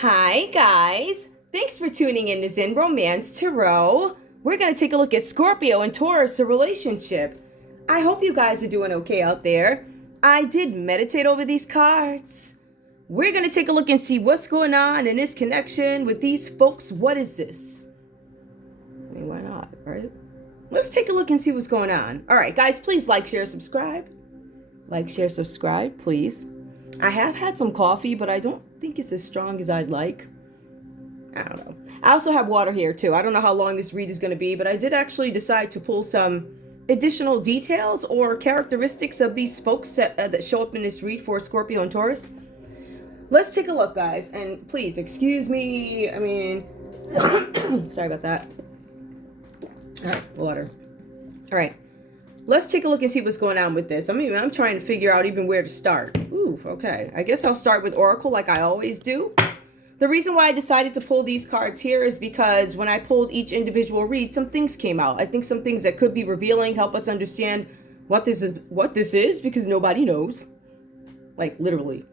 Hi, guys. Thanks for tuning in to Zen Romance Tarot. We're going to take a look at Scorpio and Taurus, a relationship. I hope you guys are doing okay out there. I did meditate over these cards. We're going to take a look and see what's going on in this connection with these folks. What is this? I mean, why not, right? Let's take a look and see what's going on. All right, guys, please like, share, subscribe. Like, share, subscribe, please. I have had some coffee, but I don't think it's as strong as I'd like. I don't know. I also have water here too. I don't know how long this read is going to be, but I did actually decide to pull some additional details or characteristics of these folks that show up in this read for Scorpio and Taurus. Let's take a look, guys. And please, excuse me. I mean, sorry about that. All right, water. All right. Let's take a look and see what's going on with this. I'm trying to figure out even where to start. Ooh, okay. I guess I'll start with Oracle like I always do. The reason why I decided to pull these cards here is because when I pulled each individual read, some things came out. I think some things that could be revealing, help us understand what this is, because nobody knows. Like, literally.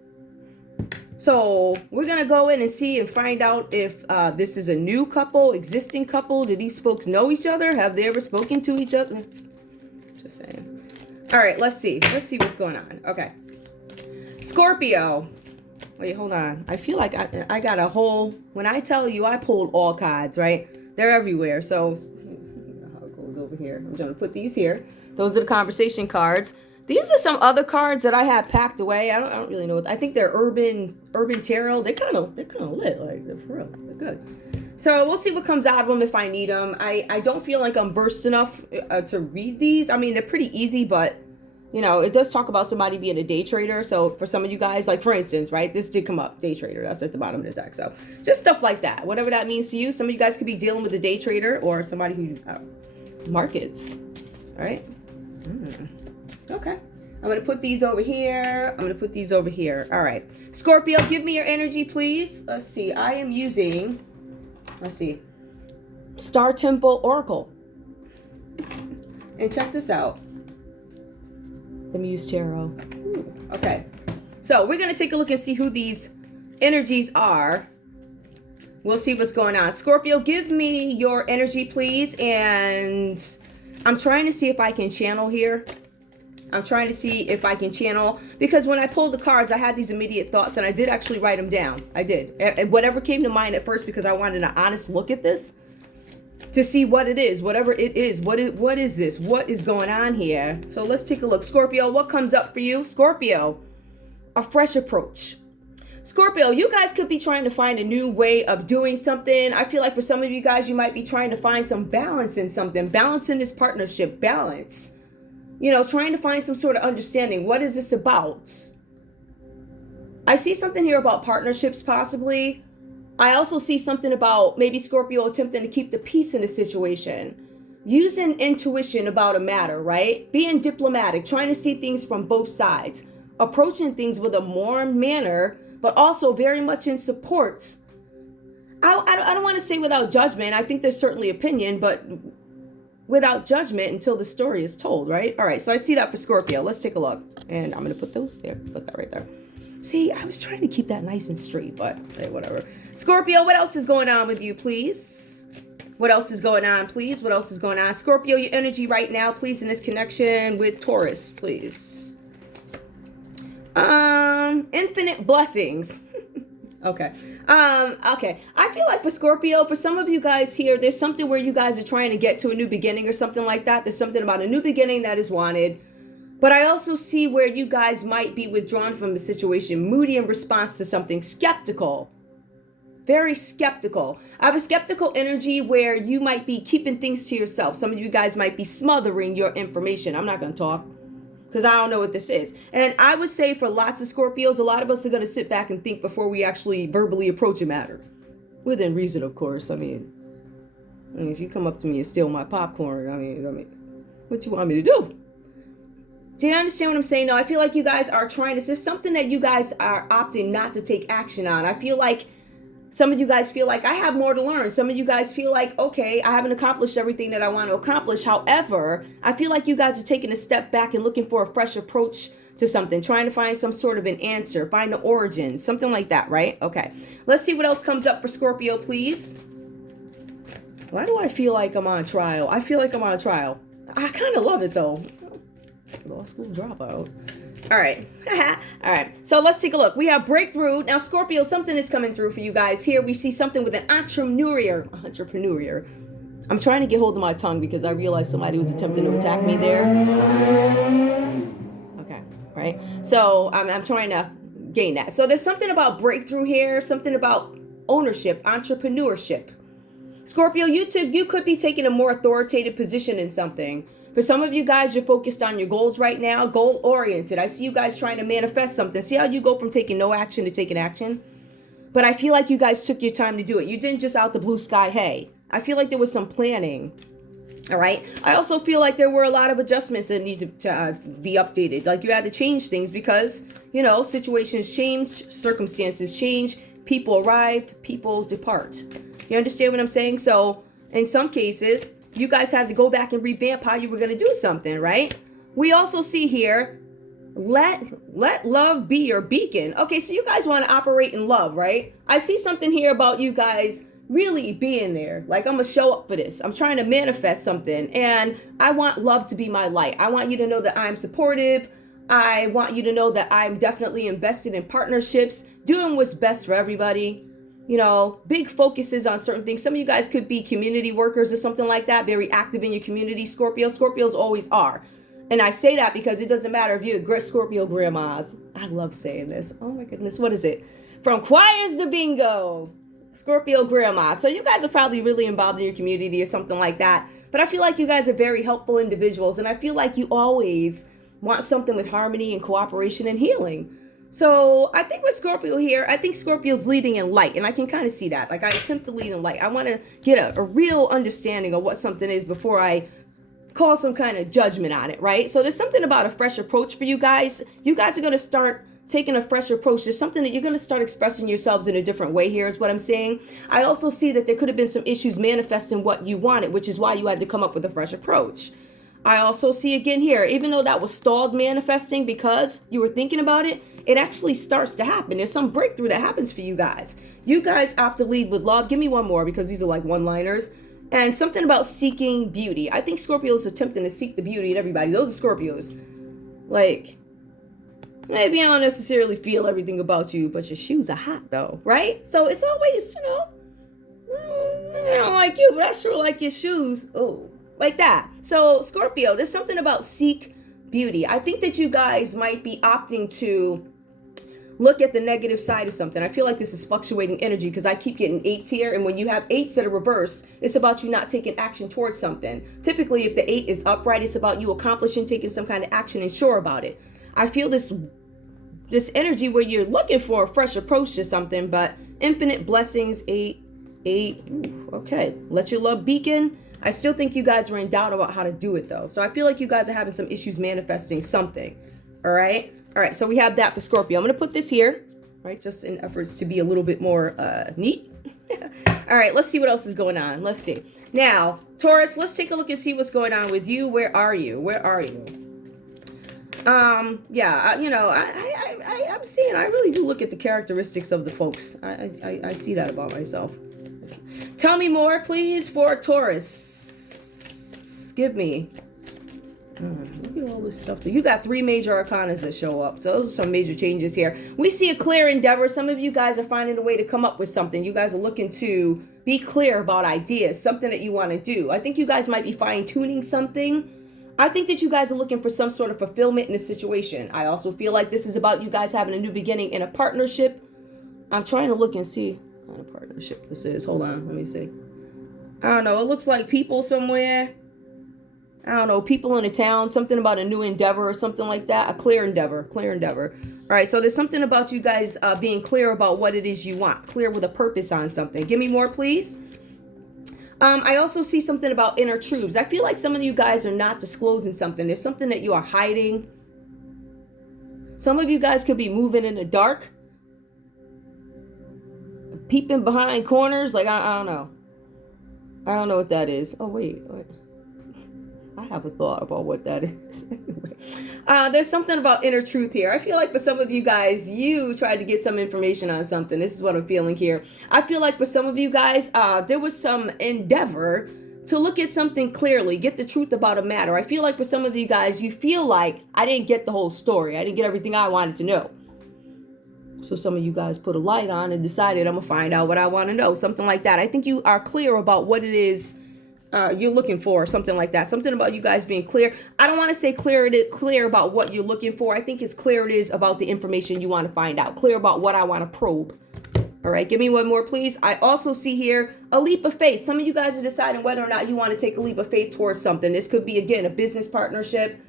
So we're going to go in and see and find out if this is a new couple, existing couple. Do these folks know each other? Have they ever spoken to each other? Just saying. All right, let's see. Let's see what's going on. Okay. Scorpio. Wait, hold on. I feel like I got a whole... When I tell you, I pulled all cards, right? They're everywhere. So, you know how it goes over here. I'm going to put these here. Those are the conversation cards. These are some other cards that I have packed away. I don't really know what... I think they're urban tarot. They're kind of lit. Like, they're for real. They're good. So we'll see what comes out of them if I need them. I don't feel like I'm versed enough to read these. I mean, they're pretty easy, but, you know, it does talk about somebody being a day trader. So for some of you guys, like, for instance, right, this did come up, day trader. That's at the bottom of the deck. So just stuff like that. Whatever that means to you. Some of you guys could be dealing with a day trader or somebody who markets, right? Okay. I'm going to put these over here. I'm going to put these over here. All right. Scorpio, give me your energy, please. Let's see. I am using... Let's see. Star Temple Oracle. And check this out. The Muse Tarot. Ooh, okay. So we're going to take a look and see who these energies are. We'll see what's going on. Scorpio, give me your energy, please. And I'm trying to see if I can channel here. I'm trying to see if I can channel, because when I pulled the cards, I had these immediate thoughts, and I did actually write them down. I did. Whatever came to mind at first, because I wanted an honest look at this to see what it is, whatever it is. What is this? What is going on here? So let's take a look. Scorpio, what comes up for you? Scorpio, a fresh approach. Scorpio, you guys could be trying to find a new way of doing something. I feel like for some of you guys, you might be trying to find some balance in something. Balance in this partnership. Balance. You know, trying to find some sort of understanding. What is this about? I see something here about partnerships, possibly. I also see something about maybe Scorpio attempting to keep the peace in the situation. Using intuition about a matter, right? Being diplomatic, trying to see things from both sides. Approaching things with a warm manner, but also very much in support. I don't want to say without judgment. I think there's certainly opinion, but... without judgment until the story is told, right? All right, so I see that for Scorpio. Let's take a look. And I'm going to put those there. Put that right there. See, I was trying to keep that nice and straight, but hey, whatever. Scorpio, what else is going on with you, please? What else is going on, please? What else is going on? Scorpio, your energy right now, please, in this connection with Taurus, please. Infinite blessings. Okay. Okay. I feel like for Scorpio, for some of you guys here, there's something where you guys are trying to get to a new beginning or something like that. There's something about a new beginning that is wanted. But I also see where you guys might be withdrawn from the situation, moody in response to something, skeptical. Very skeptical. I have a skeptical energy where you might be keeping things to yourself. Some of you guys might be smothering your information. I'm not going to talk, because I don't know what this is. And I would say for lots of Scorpios, a lot of us are going to sit back and think before we actually verbally approach a matter. Within reason, of course. I mean, if you come up to me and steal my popcorn, I mean, what you want me to do? Do you understand what I'm saying? No, I feel like you guys are trying to... There's something that you guys are opting not to take action on. I feel like some of you guys feel like I have more to learn. Some of you guys feel like, okay, I haven't accomplished everything that I want to accomplish. However, I feel like you guys are taking a step back and looking for a fresh approach to something, trying to find some sort of an answer, find the origin, something like that, right? Okay. Let's see what else comes up for Scorpio, please. Why do I feel like I'm on trial? I feel like I'm on trial. I kind of love it, though. Law school dropout. All right. All right. So let's take a look. We have breakthrough. Now, Scorpio, something is coming through for you guys. Here we see something with an entrepreneur. I'm trying to get hold of my tongue because I realized somebody was attempting to attack me there. Okay. Right. So I'm trying to gain that. So there's something about breakthrough here, something about ownership, entrepreneurship. Scorpio, you could be taking a more authoritative position in something. For some of you guys, you're focused on your goals right now, goal-oriented. I see you guys trying to manifest something. See how you go from taking no action to taking action? But I feel like you guys took your time to do it. You didn't just out the blue sky, hey. I feel like there was some planning. All right. I also feel like there were a lot of adjustments that need to be updated. Like you had to change things because, situations change, circumstances change, people arrive, people depart. You understand what I'm saying? So in some cases, you guys had to go back and revamp how you were going to do something, right? We also see here, let love be your beacon. Okay, so you guys want to operate in love, right? I see something here about you guys really being there. Like, I'm going to show up for this. I'm trying to manifest something, and I want love to be my light. I want you to know that I'm supportive. I want you to know that I'm definitely invested in partnerships, doing what's best for everybody. Big focuses on certain things. Some of you guys could be community workers or something like that, very active in your community. Scorpios always are. And I say that because it doesn't matter if you're Scorpio grandmas. I love saying this. Oh my goodness, what is it? From choirs to bingo. Scorpio grandma. So you guys are probably really involved in your community or something like that. But I feel like you guys are very helpful individuals. And I feel like you always want something with harmony and cooperation and healing. So I think with Scorpio here, I think Scorpio's leading in light, and I can kind of see that. Like, I attempt to lead in light. I want to get a real understanding of what something is before I call some kind of judgment on it, right? So there's something about a fresh approach for you guys. You guys are going to start taking a fresh approach. There's something that you're going to start expressing yourselves in a different way here is what I'm saying. I also see that there could have been some issues manifesting what you wanted, which is why you had to come up with a fresh approach. I also see again here, even though that was stalled manifesting because you were thinking about it, it actually starts to happen. There's some breakthrough that happens for you guys. You guys have to lead with love. Give me one more because these are like one-liners. And something about seeking beauty. I think Scorpios are attempting to seek the beauty in everybody. Those are Scorpios. Like, maybe I don't necessarily feel everything about you, but your shoes are hot though, right? So it's always, I don't like you, but I sure like your shoes. Oh, like that. So Scorpio, there's something about seek beauty. I think that you guys might be opting to look at the negative side of something. I feel like this is fluctuating energy because I keep getting 8s here. And when you have 8s that are reversed, it's about you not taking action towards something. Typically, if the 8 is upright, it's about you accomplishing, taking some kind of action and sure about it. I feel this energy where you're looking for a fresh approach to something, but infinite blessings, 8. Ooh, okay. Let your love beacon. I still think you guys are in doubt about how to do it though. So I feel like you guys are having some issues manifesting something. All right. All right. So we have that for Scorpio. I'm going to put this here, right? Just in efforts to be a little bit more neat. All right. Let's see what else is going on. Let's see. Now, Taurus, let's take a look and see what's going on with you. Where are you? Where are you? Yeah, I'm seeing, I really do look at the characteristics of the folks. I see that about myself. Tell me more, please, for Taurus. Give me. Look at all this stuff. You got 3 major arcanas that show up. So those are some major changes here. We see a clear endeavor. Some of you guys are finding a way to come up with something. You guys are looking to be clear about ideas, something that you want to do. I think you guys might be fine-tuning something. I think that you guys are looking for some sort of fulfillment in a situation. I also feel like this is about you guys having a new beginning in a partnership. I'm trying to look and see what kind of partnership this is. Hold on, let me see. I don't know. It looks like people somewhere. I don't know. People in a town. Something about a new endeavor or something like that. A clear endeavor. Clear endeavor. All right. So there's something about you guys being clear about what it is you want. Clear with a purpose on something. Give me more, please. I also see something about inner truths. I feel like some of you guys are not disclosing something. There's something that you are hiding. Some of you guys could be moving in the dark. Peeping behind corners. Like, I don't know. I don't know what that is. Oh, wait. I have a thought about what that is. Anyway, there's something about inner truth here. I feel like for some of you guys, you tried to get some information on something. This is what I'm feeling here. I feel like for some of you guys, there was some endeavor to look at something clearly, get the truth about a matter. I feel like for some of you guys, you feel like I didn't get the whole story. I didn't get everything I wanted to know. So some of you guys put a light on and decided I'm going to find out what I want to know. Something like that. I think you are clear about what it is you're looking for. Something like that. Something about you guys being clear. I don't want to say clear about what you're looking for. I think it's clear it is about the information you want to find out. Clear about what I want to probe. All right, give me one more, please. I also see here a leap of faith. Some of you guys are deciding whether or not you want to take a leap of faith towards something. This could be, again, a business partnership.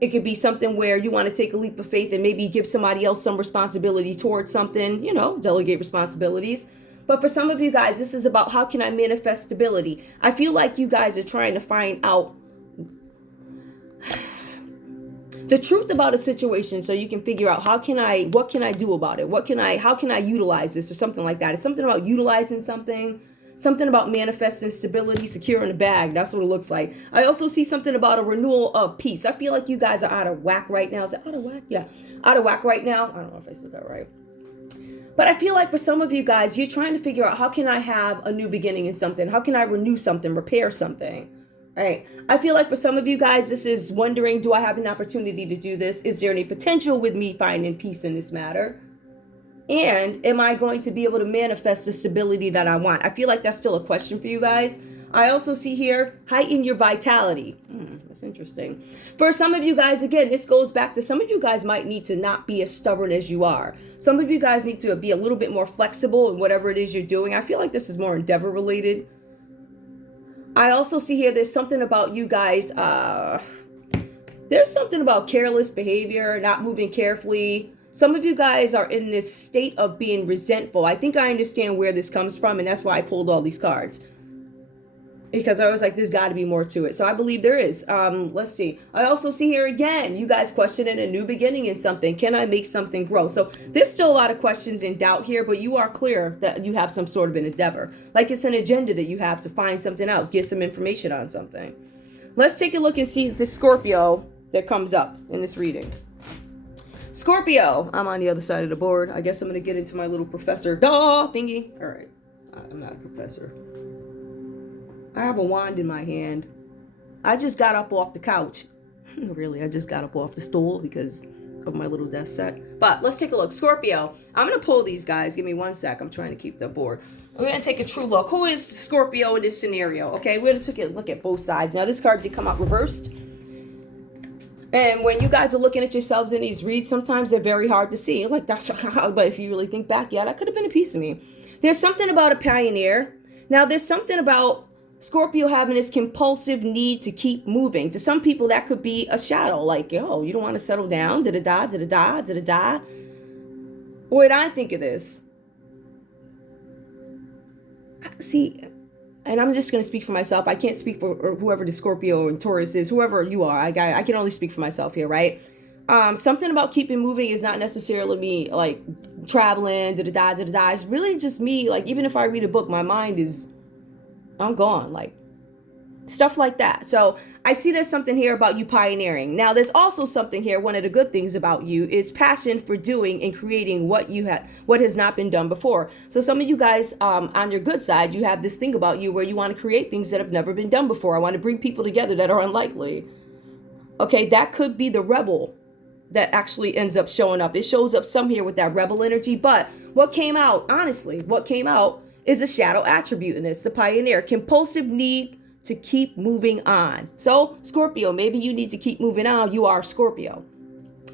It could be something where you want to take a leap of faith and maybe give somebody else some responsibility towards something, you know, delegate responsibilities. But for some of you guys, this is about how can I manifest stability? I feel like you guys are trying to find out the truth about a situation so you can figure out what can I do about it? How can I utilize this or something like that? It's something about utilizing something about manifesting stability, securing the bag. That's what it looks like. I also see something about a renewal of peace. I feel like you guys are out of whack right now. Is it out of whack? Yeah, out of whack right now. I don't know if I said that right. But I feel like for some of you guys, you're trying to figure out how can I have a new beginning in something? How can I renew something, repair something? Right. I feel like for some of you guys, this is wondering, do I have an opportunity to do this? Is there any potential with me finding peace in this matter? And am I going to be able to manifest the stability that I want? I feel like that's still a question for you guys. I also see here, heighten your vitality. That's interesting. For some of you guys, again, this goes back to some of you guys might need to not be as stubborn as you are. Some of you guys need to be a little bit more flexible in whatever it is you're doing. I feel like this is more endeavor related. I also see here there's something about you guys, there's something about careless behavior, not moving carefully. Some of you guys are in this state of being resentful. I think I understand where this comes from, and that's why I pulled all these cards. Because I was like, there's got to be more to it. So I believe there is. Let's see. I also see here again, you guys questioning a new beginning in something. Can I make something grow? So there's still a lot of questions in doubt here, but you are clear that you have some sort of an endeavor. Like it's an agenda that you have to find something out, get some information on something. Let's take a look and see the Scorpio that comes up in this reading. Scorpio, I'm on the other side of the board. I guess I'm going to get into my little professor thingy. All right. I'm not a professor. I have a wand in my hand. I just got up off the couch. Really, I just got up off the stool because of my little desk set. But let's take a look. Scorpio, I'm going to pull these guys. Give me one sec. I'm trying to keep the board. We're going to take a true look. Who is Scorpio in this scenario? Okay, we're going to take a look at both sides. Now, this card did come out reversed. And when you guys are looking at yourselves in these reads, sometimes they're very hard to see. Like, that's, but if you really think back, yeah, that could have been a piece of me. There's something about a pioneer. Now, there's something about Scorpio having this compulsive need to keep moving. To some people, that could be a shadow. Like, yo, you don't want to settle down. Da-da-da, da-da-da, da-da-da. What I think of this. See, and I'm just going to speak for myself. I can't speak for whoever the Scorpio and Taurus is, whoever you are. I can only speak for myself here, right? Something about keeping moving is not necessarily me, like, traveling, da-da-da, da-da-da. It's really just me, like, even if I read a book, my mind is, I'm gone, like, stuff like that. So I see there's something here about you pioneering. Now, there's also something here. One of the good things about you is passion for doing and creating what has not been done before. So some of you guys, on your good side, you have this thing about you where you want to create things that have never been done before. I want to bring people together that are unlikely. Okay, that could be the rebel that actually ends up showing up. It shows up some here with that rebel energy. But what came out, honestly, is a shadow attribute in this, the pioneer, compulsive need to keep moving on. So Scorpio, maybe you need to keep moving on. You are Scorpio.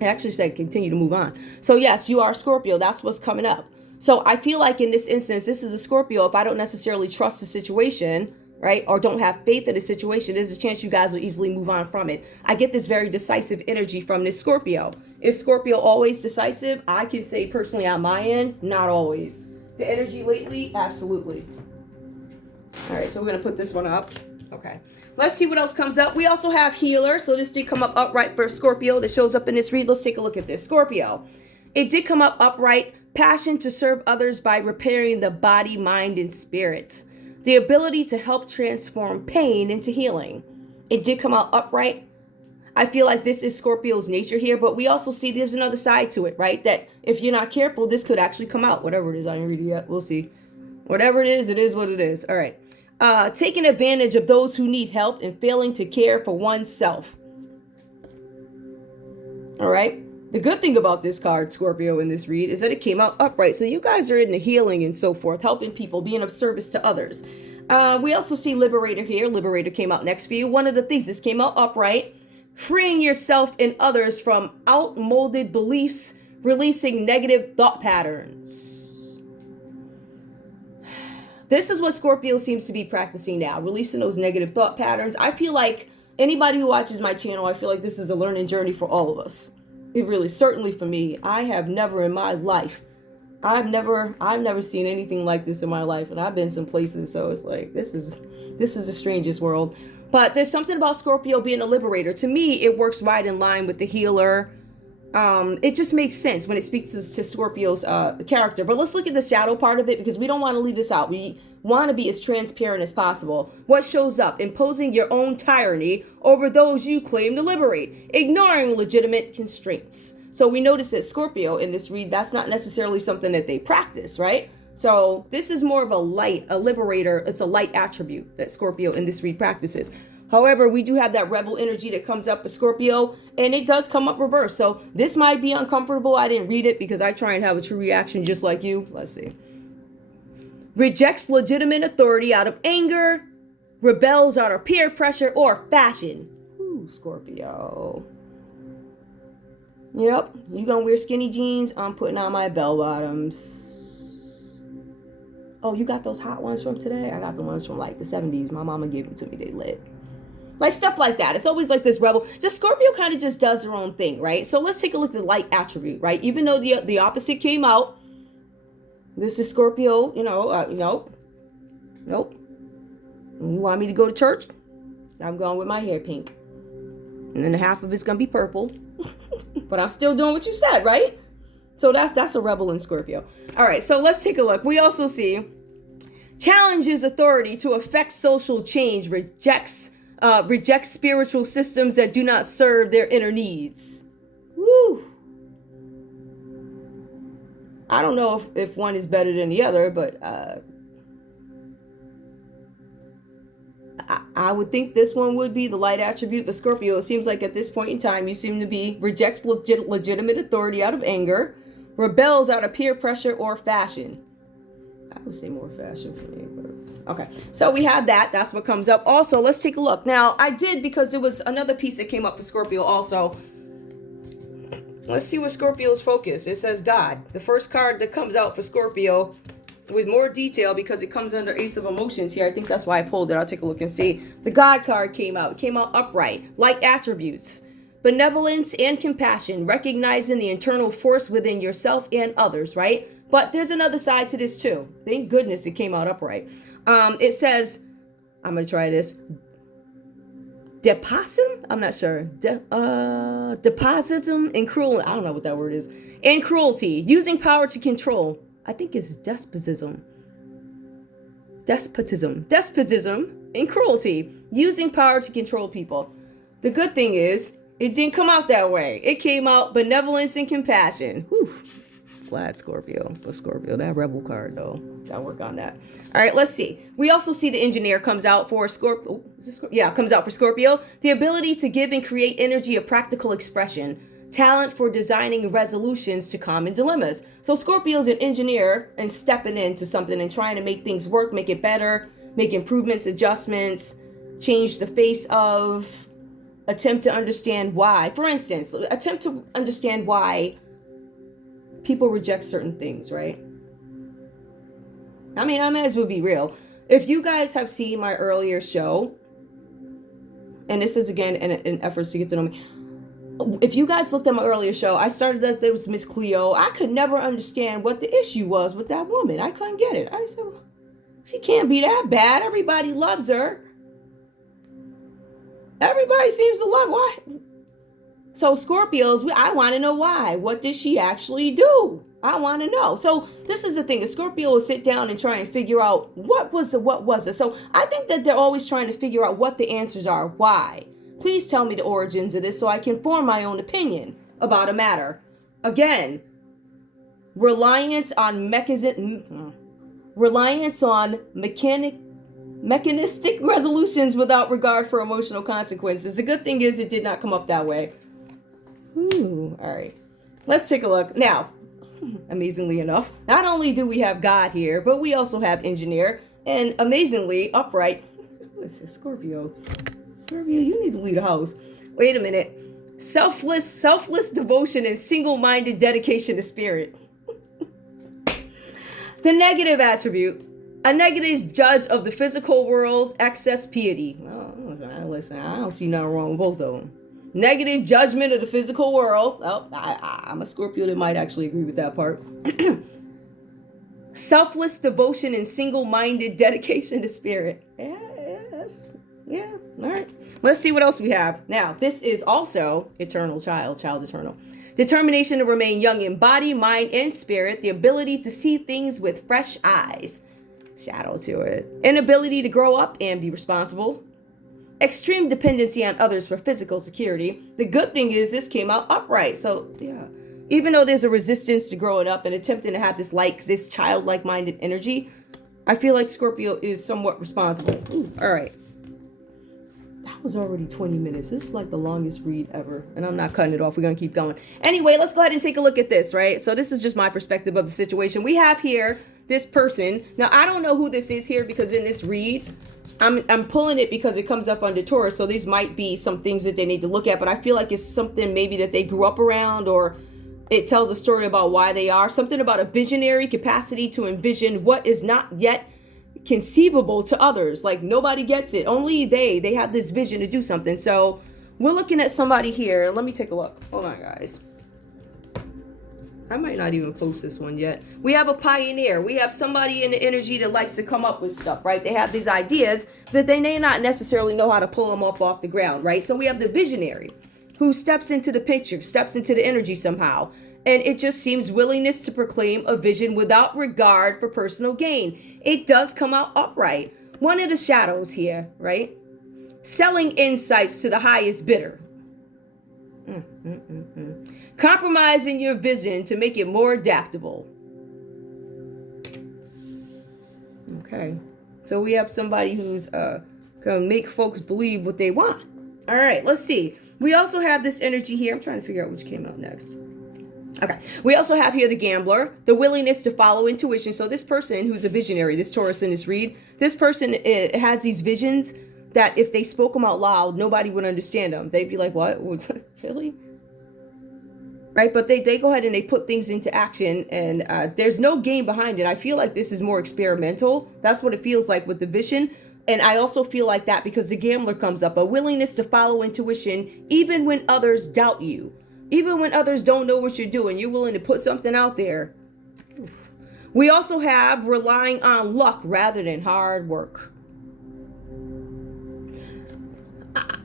I actually said continue to move on. So yes, you are Scorpio. That's what's coming up. So I feel like in this instance, this is a Scorpio. If I don't necessarily trust the situation, right, or don't have faith in the situation, there's a chance you guys will easily move on from it. I get this very decisive energy from this Scorpio. Is Scorpio always decisive? I can say personally on my end, not always. The energy lately, absolutely. All right, so we're going to put this one up. Okay, let's see what else comes up. We also have healer. So this did come up upright for Scorpio that shows up in this read. Let's take a look at this. Scorpio, it did come up upright. Passion to serve others by repairing the body, mind, and spirits. The ability to help transform pain into healing. It did come out upright. I feel like this is Scorpio's nature here, but we also see there's another side to it, right? That if you're not careful, this could actually come out. Whatever it is, I didn't read it yet. We'll see. Whatever it is what it is. All right. Taking advantage of those who need help and failing to care for oneself. All right. The good thing about this card, Scorpio, in this read is that it came out upright. So you guys are into healing and so forth, helping people, being of service to others. We also see Liberator here. Liberator came out next for you. One of the things, this came out upright. Freeing yourself and others from outmoded beliefs, releasing negative thought patterns. This is what Scorpio seems to be practicing now, releasing those negative thought patterns. I feel like anybody who watches my channel, I feel like this is a learning journey for all of us. It really, certainly for me. I have never in my life, I've never seen anything like this in my life, and I've been some places, so it's like this is the strangest world. But there's something about Scorpio being a liberator. To me, it works right in line with the healer. It just makes sense when it speaks to Scorpio's character. But let's look at the shadow part of it, because we don't want to leave this out. We want to be as transparent as possible. What shows up? Imposing your own tyranny over those you claim to liberate, ignoring legitimate constraints. So we notice that Scorpio in this read, that's not necessarily something that they practice, right? So this is more of a liberator. It's a light attribute that Scorpio in this read practices. However, we do have that rebel energy that comes up with Scorpio, and it does come up reverse. So this might be uncomfortable. I didn't read it because I try and have a true reaction just like you. Let's see. Rejects legitimate authority out of anger, rebels out of peer pressure or fashion. Ooh, Scorpio. Yep, you gonna wear skinny jeans? I'm putting on my bell bottoms. Oh, you got those hot ones from today? I got the ones from like the 70s. My mama gave them to me. They lit. Like stuff like that. It's always like this rebel. Just Scorpio kind of just does their own thing, right? So let's take a look at the light attribute, right? Even though the opposite came out, this is Scorpio, nope. You want me to go to church? I'm going with my hair pink. And then half of it's going to be purple. But I'm still doing what you said, right? So that's a rebel in Scorpio. All right, so let's take a look. We also see challenges authority to affect social change, rejects spiritual systems that do not serve their inner needs. Woo! I don't know if one is better than the other, but I would think this one would be the light attribute. But Scorpio, it seems like at this point in time, you seem to be rejects legitimate authority out of anger, rebels out of peer pressure or fashion. I would say more fashion for me, but okay. So we have that. That's what comes up. Also, let's take a look. Now, I did, because there was another piece that came up for Scorpio also. Let's see what Scorpio's focus. It says God. The first card that comes out for Scorpio with more detail, because it comes under Ace of Emotions here. I think that's why I pulled it. I'll take a look and see. The God card came out. It came out upright. Light attributes. Benevolence and compassion. Recognizing the internal force within yourself and others, right? But there's another side to this too. Thank goodness it came out upright. It says, I'm going to try this. Depositum? I'm not sure. Depositum and cruel. I don't know what that word is. And cruelty. Using power to control. I think it's despotism. Despotism and cruelty. Using power to control people. The good thing is, it didn't come out that way. It came out benevolence and compassion. Whew. Glad Scorpio. But Scorpio, that rebel card though. Gotta work on that. All right, let's see. We also see the engineer comes out for Scorpio. Oh, is this Scorpio? Yeah, comes out for Scorpio. The ability to give and create energy of practical expression. Talent for designing resolutions to common dilemmas. So Scorpio's an engineer and stepping into something and trying to make things work, make it better, make improvements, adjustments, change the face of, attempt to understand why. For instance, attempt to understand why people reject certain things, right? I mean, I may as well be real. If you guys have seen my earlier show, and this is again an effort to get to know me. If you guys looked at my earlier show, I started that there was Miss Cleo. I could never understand what the issue was with that woman. I couldn't get it. I said, well, she can't be that bad. Everybody loves her. Everybody seems to love her. So Scorpios, I want to know why. What did she actually do? I want to know. So this is the thing. A Scorpio will sit down and try and figure out what was it. So I think that they're always trying to figure out what the answers are. Why? Please tell me the origins of this so I can form my own opinion about a matter. Again, reliance on mechanistic resolutions without regard for emotional consequences. The good thing is it did not come up that way. Ooh, all right. Let's take a look. Now, amazingly enough, not only do we have God here, but we also have engineer, and amazingly upright. What's this, Scorpio? Scorpio, you need to leave the house. Wait a minute. Selfless devotion and single-minded dedication to spirit. The negative attribute. A negative judge of the physical world, excess piety. Oh, listen, I don't see nothing wrong with both of them. Negative judgment of the physical world. Oh, I'm a Scorpio that might actually agree with that part. Selfless devotion and single-minded dedication to spirit. Yes. Yeah, all right. Let's see what else we have. Now, this is also eternal child eternal. Determination to remain young in body, mind, and spirit. The ability to see things with fresh eyes. Shadow to it. Inability to grow up and be responsible. Extreme dependency on others for physical security. The good thing is this came out upright. So, yeah. Even though there's a resistance to growing up and attempting to have this childlike minded energy, I feel like Scorpio is somewhat responsible. Ooh, all right. That was already 20 minutes. This is like the longest read ever. And I'm not cutting it off. We're going to keep going. Anyway, let's go ahead and take a look at this, right? So this is just my perspective of the situation. We have here this person. Now, I don't know who this is here because in this read, I'm pulling it because it comes up under Taurus. So these might be some things that they need to look at. But I feel like it's something maybe that they grew up around, or it tells a story about why they are. Something about a visionary capacity to envision what is not yet conceivable to others. Like nobody gets it. Only they have this vision to do something. So we're looking at somebody here. Let me take a look. Hold on, guys. I might not even post this one yet. We have a pioneer. We have somebody in the energy that likes to come up with stuff, right? They have these ideas that they may not necessarily know how to pull them up off the ground, right? So we have the visionary who steps into the picture, steps into the energy somehow. And it just seems willingness to proclaim a vision without regard for personal gain. It does come out upright. One of the shadows here, right? Selling insights to the highest bidder. Compromising your vision to make it more adaptable. Okay. So we have somebody who's gonna make folks believe what they want. All right, let's see. We also have this energy here. I'm trying to figure out which came out next. Okay. We also have here the gambler, the willingness to follow intuition. So this person who's a visionary, this Taurus in this read, this person has these visions that if they spoke them out loud, nobody would understand them. They'd be like, what? Really? Right? But they go ahead and they put things into action, and there's no game behind it. I feel like this is more experimental. That's what it feels like with the vision. And I also feel like that because the gambler comes up, a willingness to follow intuition, even when others doubt you. Even when others don't know what you're doing, you're willing to put something out there. We also have relying on luck rather than hard work.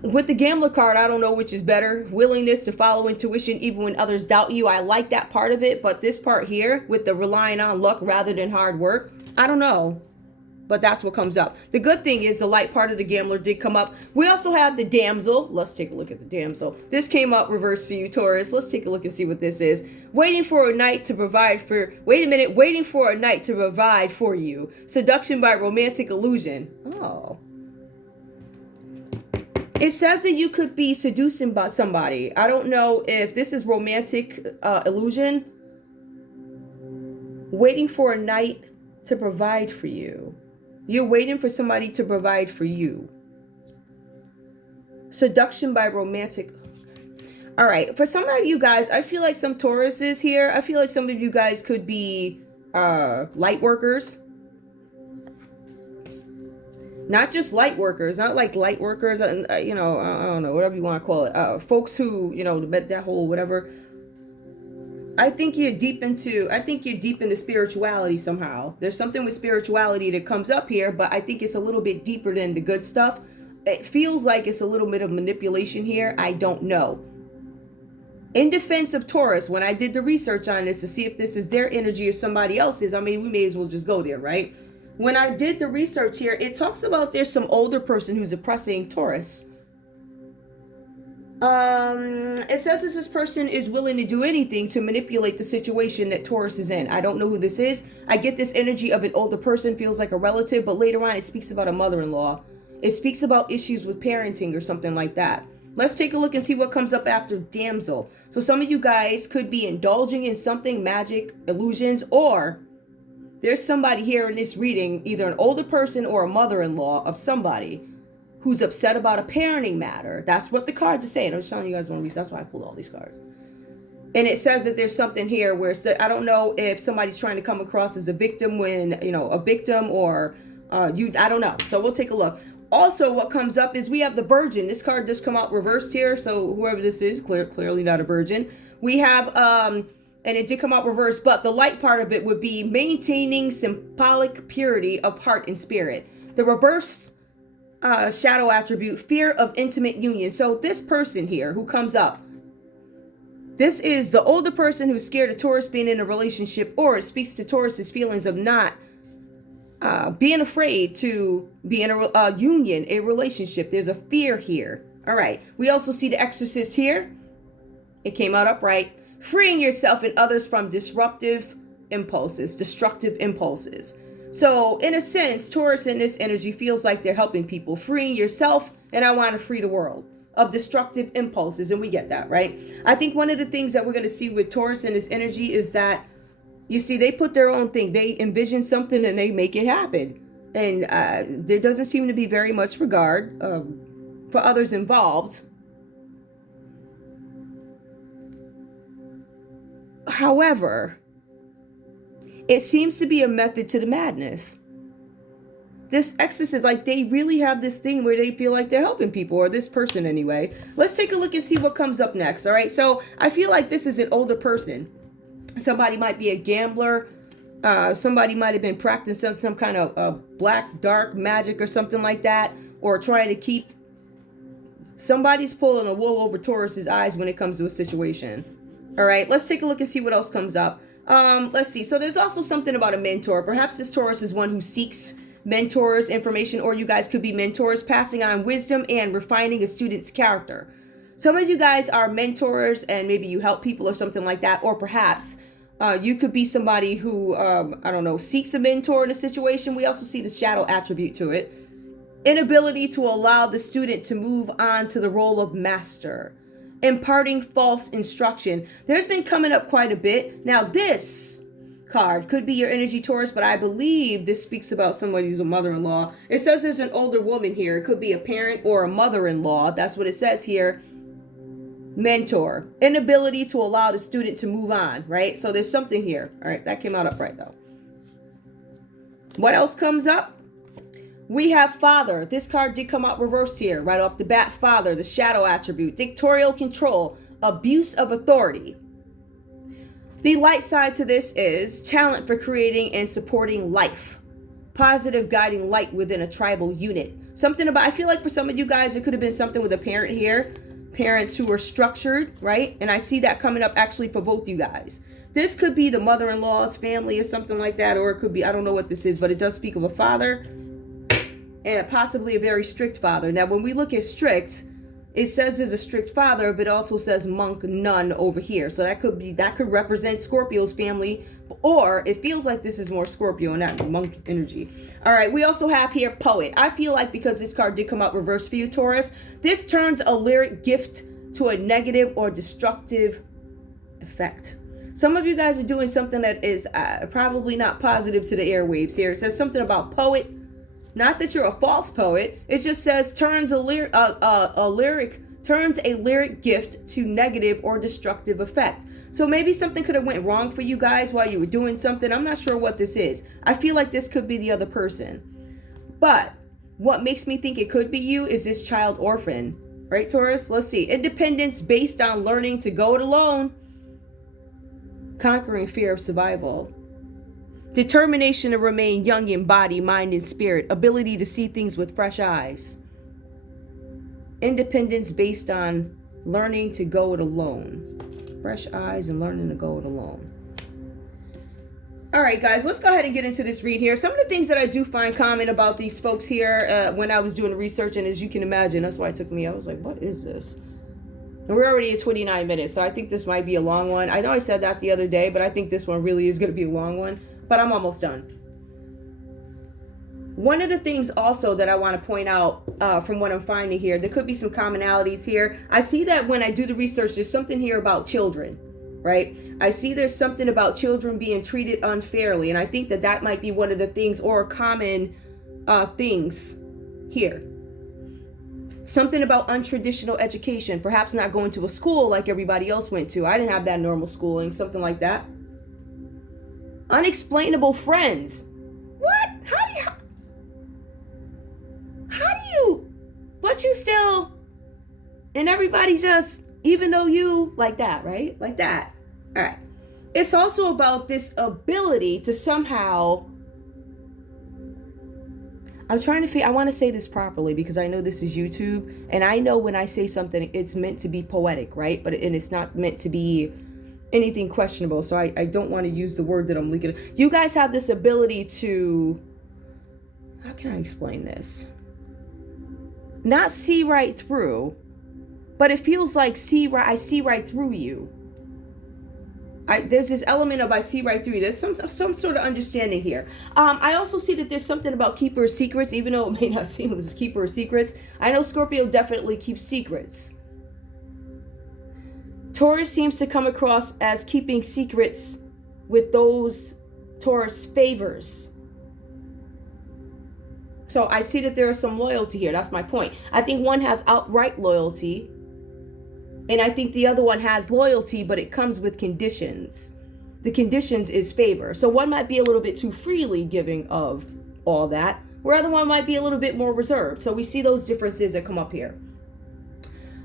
With the gambler card, I don't know which is better. Willingness to follow intuition even when others doubt you. I like that part of it. But this part here with the relying on luck rather than hard work, I don't know. But that's what comes up. The good thing is the light part of the gambler did come up. We also have the damsel. Let's take a look at the damsel. This came up reverse for you, Taurus. Let's take a look and see what this is. Waiting for a night to provide for... Wait a minute. Waiting for a night to provide for you. Seduction by romantic illusion. Oh. It says that you could be seducing by somebody. I don't know if this is romantic illusion. Waiting for a night to provide for you. You're waiting for somebody to provide for you. Seduction by romantic. All right. For some of you guys, I feel like some Tauruses here. I feel like some of you guys could be light workers. Not just light workers, not like light workers, you know, I don't know, whatever you want to call it. Folks who, you know, that whole whatever. I think you're deep into spirituality somehow. There's something with spirituality that comes up here, but I think it's a little bit deeper than the good stuff. It feels like it's a little bit of manipulation here. I don't know. In defense of Taurus, when I did the research on this to see if this is their energy or somebody else's, I mean, we may as well just go there, right? When I did the research here, it talks about there's some older person who's oppressing Taurus. It says that this person is willing to do anything to manipulate the situation that Taurus is in. I don't know who this is. I get this energy of an older person, feels like a relative, but later on it speaks about a mother-in-law. It speaks about issues with parenting or something like that. Let's take a look and see what comes up after damsel. So some of you guys could be indulging in something, magic, illusions, or there's somebody here in this reading, either an older person or a mother-in-law of somebody who's upset about a parenting matter. That's what the cards are saying. I'm just telling you guys one reason. That's why I pulled all these cards. And it says that there's something here where it's I don't know if somebody's trying to come across as a victim when, a victim or I don't know. So we'll take a look. Also, what comes up is we have the Virgin. This card just come out reversed here. So whoever this is, clearly not a virgin. We have, and it did come out reversed, but the light part of it would be maintaining symbolic purity of heart and spirit. The reverse shadow attribute, fear of intimate union. So this person here who comes up, this is the older person who's scared of Taurus being in a relationship, or it speaks to Taurus's feelings of not being afraid to be in a union, a relationship. There's a fear here. All right. We also see the Exorcist here. It came out upright. Freeing yourself and others from destructive impulses. So in a sense, Taurus in this energy feels like they're helping people, freeing yourself, and I want to free the world of destructive impulses. And we get that, right? I think one of the things that we're going to see with Taurus in this energy is that, you see, they put their own thing. They envision something and they make it happen. And there doesn't seem to be very much regard for others involved. However, it seems to be a method to the madness. This exorcist, like, they really have this thing where they feel like they're helping people, or this person anyway. Let's take a look and see what comes up next, all right? So I feel like this is an older person. Somebody might be a gambler. Somebody might have been practicing some kind of black, dark magic or something like that, or trying to keep... Somebody's pulling a wool over Taurus's eyes when it comes to a situation. All right, let's take a look and see what else comes up. Let's see. So there's also something about a mentor. Perhaps this Taurus is one who seeks mentors, information, or you guys could be mentors, passing on wisdom and refining a student's character. Some of you guys are mentors and maybe you help people or something like that. Or perhaps you could be somebody who, I don't know, seeks a mentor in a situation. We also see the shadow attribute to it. Inability to allow the student to move on to the role of master. Imparting false instruction. There's been coming up quite a bit. Now this card could be your energy, Taurus, but I believe this speaks about somebody who's a mother-in-law. It says there's an older woman here. It could be a parent or a mother-in-law. That's what it says here. Mentor. Inability to allow the student to move on, right? So there's something here. All right, that came out upright though. What else comes up? We have father. This card did come out reversed here. Right off the bat, father, the shadow attribute. Dictatorial control. Abuse of authority. The light side to this is talent for creating and supporting life. Positive guiding light within a tribal unit. Something about, I feel like for some of you guys, it could have been something with a parent here. Parents who are structured, right? And I see that coming up actually for both you guys. This could be the mother-in-law's family or something like that. Or it could be, I don't know what this is, but it does speak of a father. And possibly a very strict father. Now, when we look at strict, it says there's a strict father, but it also says monk, nun over here. So that could represent Scorpio's family, or it feels like this is more Scorpio and not monk energy. All right, we also have here poet. I feel like because this card did come out reversed for you, Taurus, this turns a lyric gift to a negative or destructive effect. Some of you guys are doing something that is probably not positive to the airwaves here. It says something about poet. Not that you're a false poet. It just says turns a lyric gift to negative or destructive effect. So maybe something could have went wrong for you guys while you were doing something. I'm not sure what this is. I feel like this could be the other person. But what makes me think it could be you is this child orphan. Right, Taurus? Let's see. Independence based on learning to go it alone. Conquering fear of survival. Determination to remain young in body, mind, and spirit. Ability to see things with fresh eyes. Independence based on learning to go it alone. Fresh eyes and learning to go it alone. All right, guys, let's go ahead and get into this read here. Some of the things that I do find common about these folks here when I was doing the research, and as you can imagine, that's why it took me, I was like, what is this? And we're already at 29 minutes, so I think this might be a long one. I know I said that the other day, but I think this one really is going to be a long one, but I'm almost done. One of the things also that I want to point out from what I'm finding here, there could be some commonalities here. I see that when I do the research, there's something here about children. Right? I see there's something about children being treated unfairly, and I think that that might be one of the things or common things here. Something about untraditional education, perhaps not going to a school like everybody else went to. I didn't have that normal schooling, something like that. Unexplainable friends. What? But you still, and everybody just, even though you, like that, right? Like that. All right. It's also about this ability to somehow, I'm trying to figure, I want to say this properly because I know this is YouTube, and I know when I say something, it's meant to be poetic, right? And it's not meant to be anything questionable. So I don't want to use the word that I'm leaking. You guys have this ability to, how can I explain this? Not see right through, but it feels like I see right through you. There's this element of I see right through you. There's some sort of understanding here. I also see that there's something about keeper of secrets, even though it may not seem as keeper of secrets. I know Scorpio definitely keeps secrets. Taurus seems to come across as keeping secrets with those Taurus favors. So I see that there is some loyalty here. That's my point. I think one has outright loyalty, and I think the other one has loyalty, but it comes with conditions. The conditions is favor. So one might be a little bit too freely giving of all that, where other one might be a little bit more reserved. So we see those differences that come up here.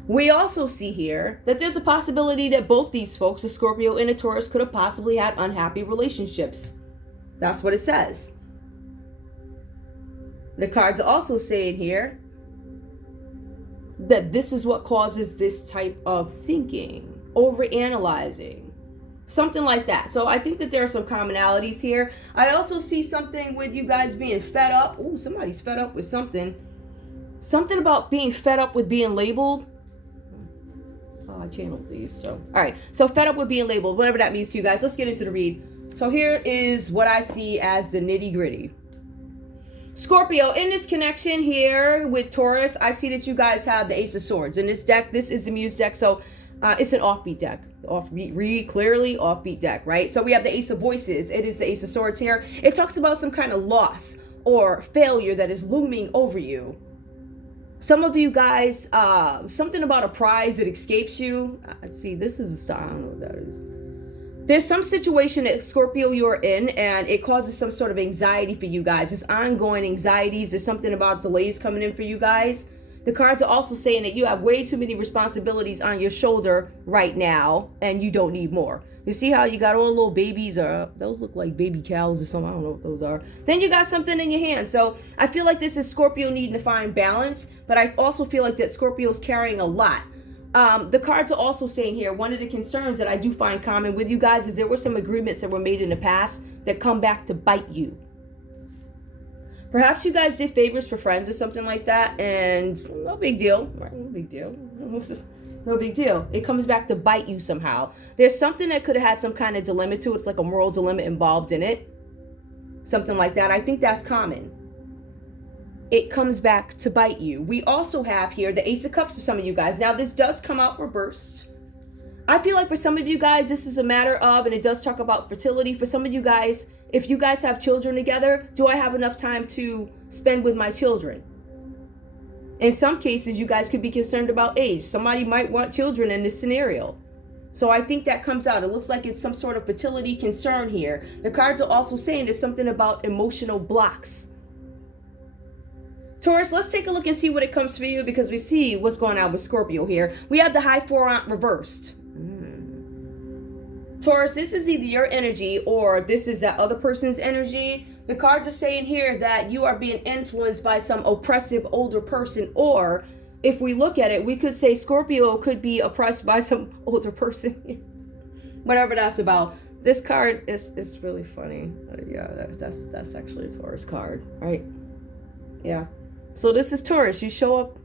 We also see here that there's a possibility that both these folks, a Scorpio and a Taurus, could have possibly had unhappy relationships. That's what it says. The cards are also saying here that this is what causes this type of thinking, overanalyzing, something like that. So I think that there are some commonalities here. I also see something with you guys being fed up. Ooh, somebody's fed up with something. Something about being fed up with being labeled. Oh, I channeled these. So, all right. So fed up with being labeled, whatever that means to you guys. Let's get into the read. So here is what I see as the nitty-gritty. Scorpio, in this connection here with Taurus, I see that you guys have the Ace of Swords. In this deck, this is the Muse deck, so it's an offbeat deck. Read clearly, offbeat deck, right? So we have the Ace of Voices. It is the Ace of Swords here. It talks about some kind of loss or failure that is looming over you. Some of you guys, something about a prize that escapes you. See, this is a star. I don't know what that is. There's some situation that Scorpio you're in, and it causes some sort of anxiety for you guys. There's ongoing anxieties. There's something about delays coming in for you guys. The cards are also saying that you have way too many responsibilities on your shoulder right now, and you don't need more. You see how you got all the little babies, or those look like baby cows or something. I don't know what those are. Then you got something in your hand. So I feel like this is Scorpio needing to find balance, but I also feel like that Scorpio's carrying a lot. The cards are also saying here, one of the concerns that I do find common with you guys is there were some agreements that were made in the past that come back to bite you. Perhaps you guys did favors for friends or something like that, and no big deal, right? No big deal. No big deal. It comes back to bite you somehow. There's something that could have had some kind of dilemma to it. It's like a moral dilemma involved in it. Something like that. I think that's common. It comes back to bite you. We also have here the Ace of Cups for some of you guys. Now, this does come out reversed. I feel like for some of you guys, this is a matter of, and it does talk about fertility. For some of you guys, if you guys have children together, do I have enough time to spend with my children? In some cases, you guys could be concerned about age. Somebody might want children in this scenario. So I think that comes out. It looks like it's some sort of fertility concern here. The cards are also saying there's something about emotional blocks. Taurus, let's take a look and see what it comes for you, because we see what's going on with Scorpio here. We have the High Four Aunt reversed. Taurus, this is either your energy or this is that other person's energy. The cards are saying here that you are being influenced by some oppressive older person, or if we look at it, we could say Scorpio could be oppressed by some older person. Whatever that's about. This card is really funny. Yeah, that's actually a Taurus card, right? Yeah. So this is Taurus. You show up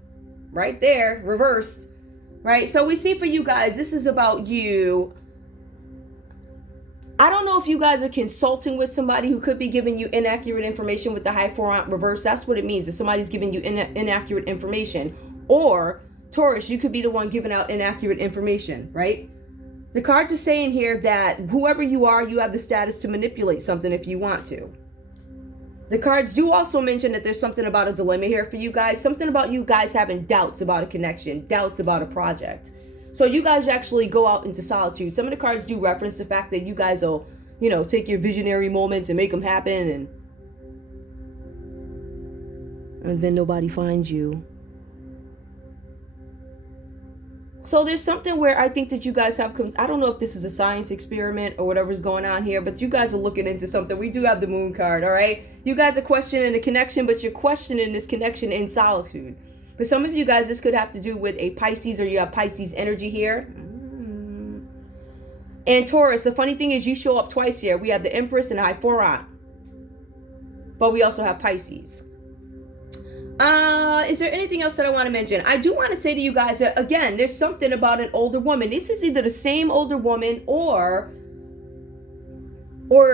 right there, reversed, right? So we see for you guys, this is about you. I don't know if you guys are consulting with somebody who could be giving you inaccurate information with the high four aunt reverse. That's what it means. If somebody's giving you inaccurate information, or Taurus, you could be the one giving out inaccurate information, right? The cards are saying here that whoever you are, you have the status to manipulate something if you want to. The cards do also mention that there's something about a dilemma here for you guys. Something about you guys having doubts about a connection, doubts about a project. So you guys actually go out into solitude. Some of the cards do reference the fact that you guys will, take your visionary moments and make them happen. And then nobody finds you. So there's something where I think that you guys have, I don't know if this is a science experiment or whatever's going on here, but you guys are looking into something. We do have the moon card, all right? You guys are questioning the connection, but you're questioning this connection in solitude. For some of you guys, this could have to do with a Pisces, or you have Pisces energy here. And Taurus, the funny thing is you show up twice here. We have the Empress and High Four Aunt. But we also have Pisces. Is there anything else that I want to mention? I do want to say to you guys that, again, there's something about an older woman. This is either the same older woman or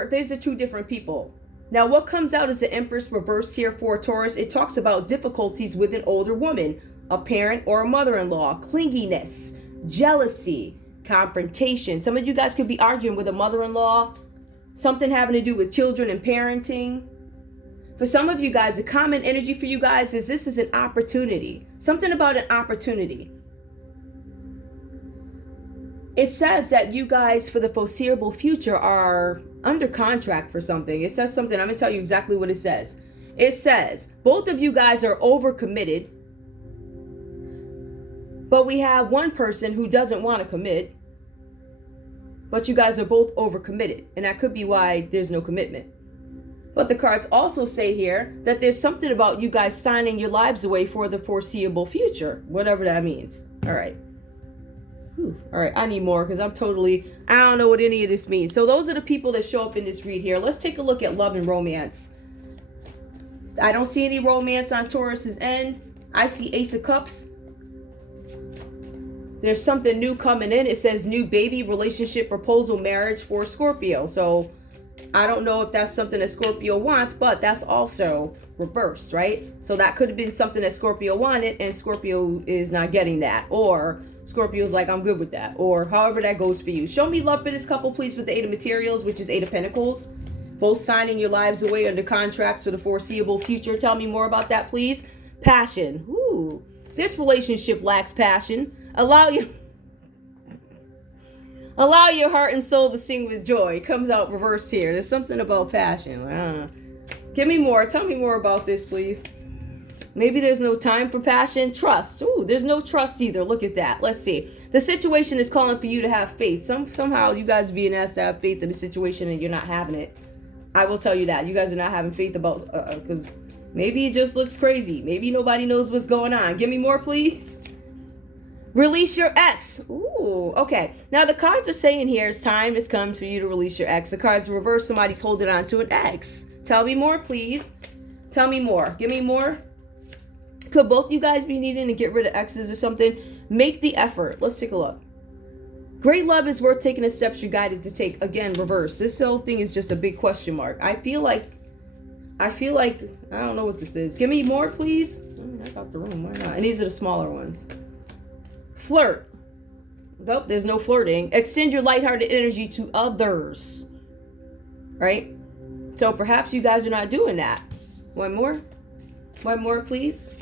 these are two different people. Now, what comes out is the Empress reversed here for Taurus. It talks about difficulties with an older woman, a parent or a mother-in-law, clinginess, jealousy, confrontation. Some of you guys could be arguing with a mother-in-law, something having to do with children and parenting. For some of you guys, the common energy for you guys is this is an opportunity. Something about an opportunity. It says that you guys, for the foreseeable future, are under contract for something. It says something. I'm going to tell you exactly what it says. It says both of you guys are overcommitted, but we have one person who doesn't want to commit, but you guys are both overcommitted, and that could be why there's no commitment. But the cards also say here that there's something about you guys signing your lives away for the foreseeable future, whatever that means. All right. All right, I need more because I don't know what any of this means. So those are the people that show up in this read here. Let's take a look at love and romance. I don't see any romance on Taurus's end. I see Ace of Cups. There's something new coming in. It says new baby, relationship, proposal, marriage for Scorpio. So I don't know if that's something that Scorpio wants, but that's also reversed, right? So that could have been something that Scorpio wanted and Scorpio is not getting that. Or Scorpio's like, I'm good with that. Or however that goes for you. Show me love for this couple, please, with the Eight of Materials, which is Eight of Pentacles. Both signing your lives away under contracts for the foreseeable future. Tell me more about that, please. Passion. Ooh, this relationship lacks passion. Allow your heart and soul to sing with joy. It comes out reversed here. There's something about passion. Give me more. Tell me more about this, please. Maybe there's no time for passion. Trust. Ooh, there's no trust either. Look at that. Let's see. The situation is calling for you to have faith. Somehow you guys are being asked to have faith in the situation and you're not having it. I will tell you that. You guys are not having faith about, because maybe it just looks crazy. Maybe nobody knows what's going on. Give me more, please. Release your ex. Ooh, okay. Now the cards are saying here it's time has come for you to release your ex. The cards reverse. Somebody's holding on to an ex. Tell me more, please. Tell me more. Give me more. Could both you guys be needing to get rid of exes or something? Make the effort. Let's take a look. Great love is worth taking the steps you're guided to take. Again, reverse. This whole thing is just a big question mark. I feel like, I don't know what this is. Give me more, please. I got the room. Why not? And these are the smaller ones. Flirt. Nope, there's no flirting. Extend your lighthearted energy to others. Right? So perhaps you guys are not doing that. One more. One more, please.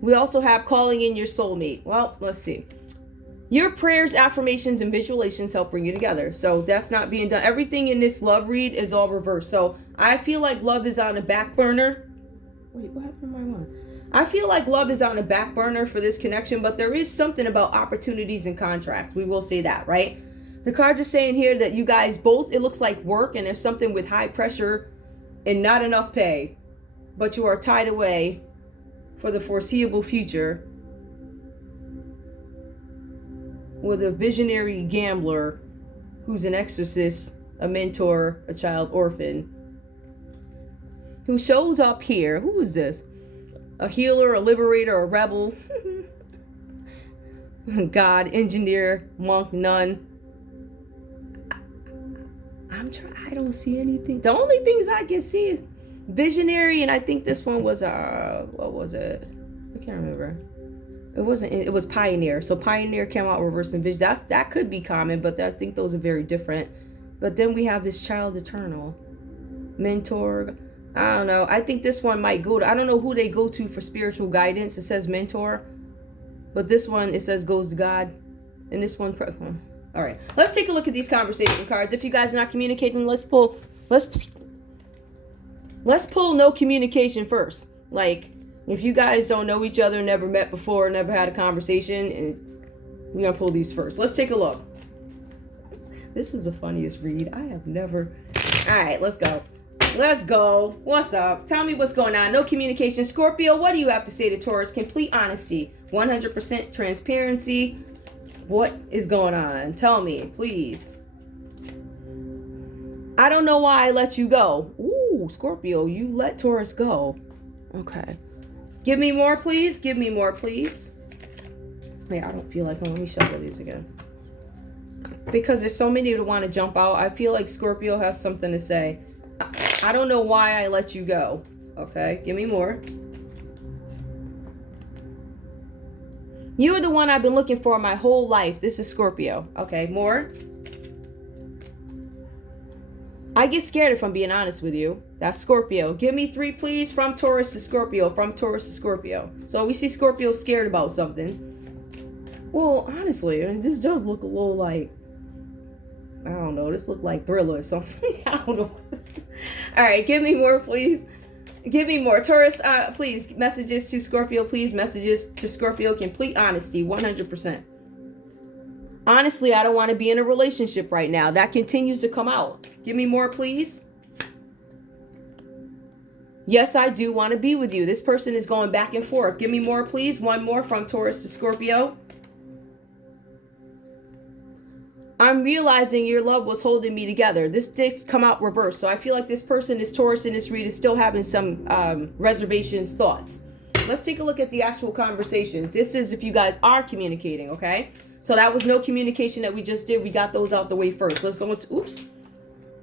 We also have calling in your soulmate. Well, let's see. Your prayers, affirmations, and visualizations help bring you together. So that's not being done. Everything in this love read is all reversed. So I feel like love is on the back burner. Wait, what happened to my one? I feel like love is on the back burner for this connection, but there is something about opportunities and contracts. We will say that, right? The cards are saying here that you guys both, it looks like work, and there's something with high pressure and not enough pay, but you are tied away for the foreseeable future with a visionary gambler who's an exorcist, a mentor, a child orphan, who shows up here. Who is this? A healer, a liberator, a rebel, God, engineer, monk, nun. I don't see anything. The only things I can see is visionary, and I think this one was what was it? I can't remember. It wasn't. It was pioneer. So pioneer came out reverse and vision. That could be common, but I think those are very different. But then we have this child eternal, mentor. I don't know. I think this one might go to. I don't know who they go to for spiritual guidance. It says mentor, but this one it says goes to God, and this one. All right, let's take a look at these conversation cards. If you guys are not communicating, let's pull no communication first. Like, if you guys don't know each other, never met before, never had a conversation, and we're gonna pull these first. Let's take a look. This is the funniest read. I have never. All right, let's go. Let's go. What's up? Tell me what's going on. No communication. Scorpio, what do you have to say to Taurus? Complete honesty. 100% transparency. What is going on? Tell me, please. I don't know why I let you go. Ooh, Scorpio, you let Taurus go. Okay. Give me more, please. Give me more, please. Wait, I don't feel like... let me shuffle these again. Because there's so many that want to jump out. I feel like Scorpio has something to say. I don't know why I let you go. Okay, give me more. You are the one I've been looking for my whole life. This is Scorpio. Okay, more. I get scared if I'm being honest with you. That's Scorpio. Give me 3, please. From Taurus to Scorpio. From Taurus to Scorpio. So we see Scorpio scared about something. Well, honestly, this does look a little like... I don't know. This look like Thriller or something. I don't know. All right, give me more, please. Give me more. Taurus, please, messages to Scorpio, please. Messages to Scorpio. Complete honesty, 100%. Honestly, I don't want to be in a relationship right now. That continues to come out. Give me more, please. Yes, I do want to be with you. This person is going back and forth. Give me more, please. One more from Taurus to Scorpio. I'm realizing your love was holding me together. This did come out reverse. So I feel like this person, this Taurus in this read, is still having some reservations, thoughts. Let's take a look at the actual conversations. This is if you guys are communicating, okay? So that was no communication that we just did. We got those out the way first. Let's go into, oops.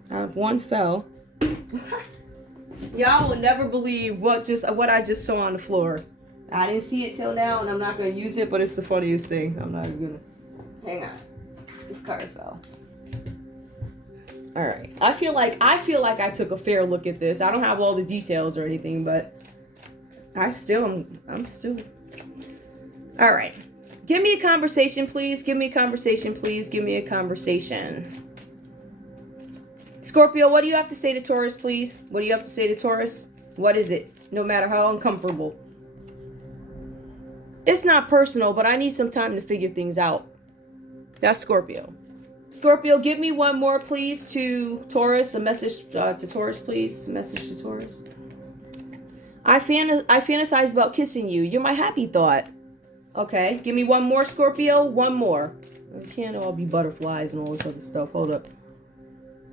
One fell. Y'all will never believe what I just saw on the floor. I didn't see it till now, and I'm not going to use it, but it's the funniest thing. I'm not even going to. Hang on. This card fell. All right. I feel like I took a fair look at this. I don't have all the details or anything, but I'm still. All right. Give me a conversation, please. Give me a conversation, please. Give me a conversation. Scorpio, what do you have to say to Taurus, please? What do you have to say to Taurus? What is it? No matter how uncomfortable. It's not personal, but I need some time to figure things out. That's Scorpio. Scorpio, give me one more, please, to Taurus. A message to Taurus, please. A message to Taurus. I fantasize about kissing you. You're my happy thought. Okay. Give me one more, Scorpio. One more. It can't all be butterflies and all this other stuff. Hold up.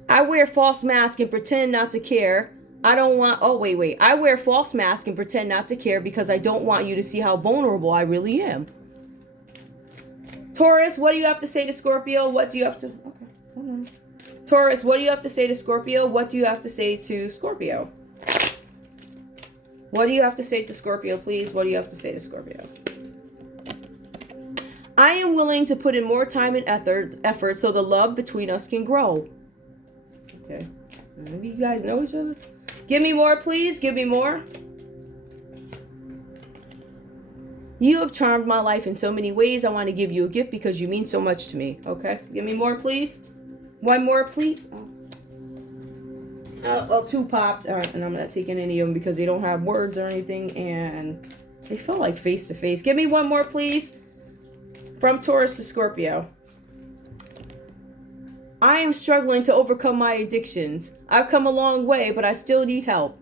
I wear false mask and pretend not to care. I don't want... Oh, wait. I wear false mask and pretend not to care because I don't want you to see how vulnerable I really am. Taurus, what do you have to say to Scorpio? What do you have to... Okay, hold on. Taurus, what do you have to say to Scorpio? What do you have to say to Scorpio? What do you have to say to Scorpio, please? What do you have to say to Scorpio? I am willing to put in more time and effort so the love between us can grow. Okay. Maybe you guys know each other. Give me more, please. Give me more. You have charmed my life in so many ways. I want to give you a gift because you mean so much to me. Okay. Give me more, please. One more, please. Well, 2 popped. All right, and I'm not taking any of them because they don't have words or anything. And they felt like face to face. Give me one more, please. From Taurus to Scorpio. I am struggling to overcome my addictions. I've come a long way, but I still need help.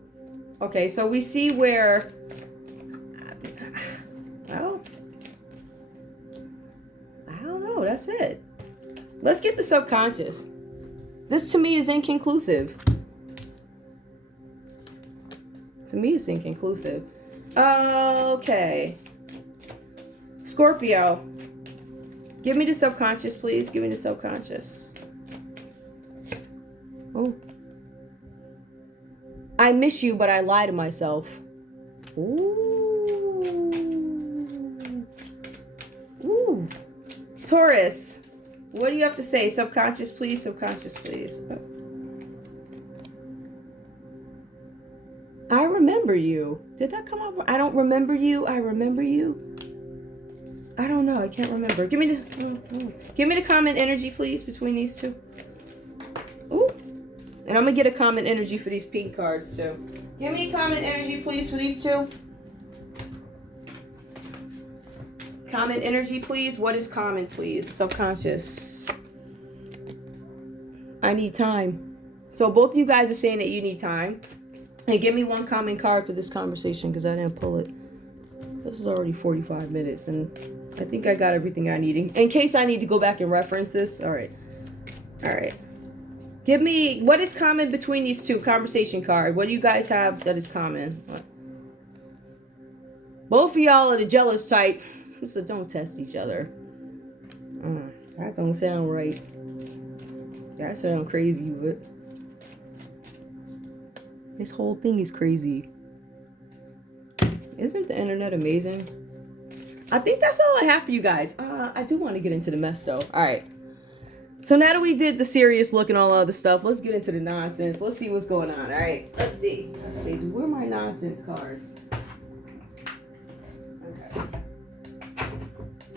Okay, so we see where... Well, I don't know. That's it. Let's get the subconscious. This to me is inconclusive. To me, it's inconclusive. Okay. Scorpio. Give me the subconscious, please. Give me the subconscious. Oh. I miss you, but I lie to myself. Ooh. Ooh. Taurus. What do you have to say? Subconscious, please. Subconscious, please. Oh. I remember you. Did that come up? I don't remember you. I remember you. I don't know. I can't remember. Give me the common energy, please, between these two. Ooh. And I'm going to get a common energy for these pink cards, too. Give me common energy, please, for these two. Common energy, please. What is common, please? Subconscious. I need time. So both of you guys are saying that you need time. Hey, give me one common card for this conversation because I didn't pull it. This is already 45 minutes and I think I got everything I need. In case I need to go back and reference this. All right. All right. Give me, what is common between these two? Conversation card. What do you guys have that is common? What? Both of y'all are the jealous type. So don't test each other. That don't sound right. That sounds crazy, but this whole thing is crazy. Isn't the internet amazing? I think that's all I have for you guys. I do want to get into the mess though. All right. So now that we did the serious look and all other stuff, let's get into the nonsense. Let's see what's going on. All right. Let's see. Where are my nonsense cards? Okay.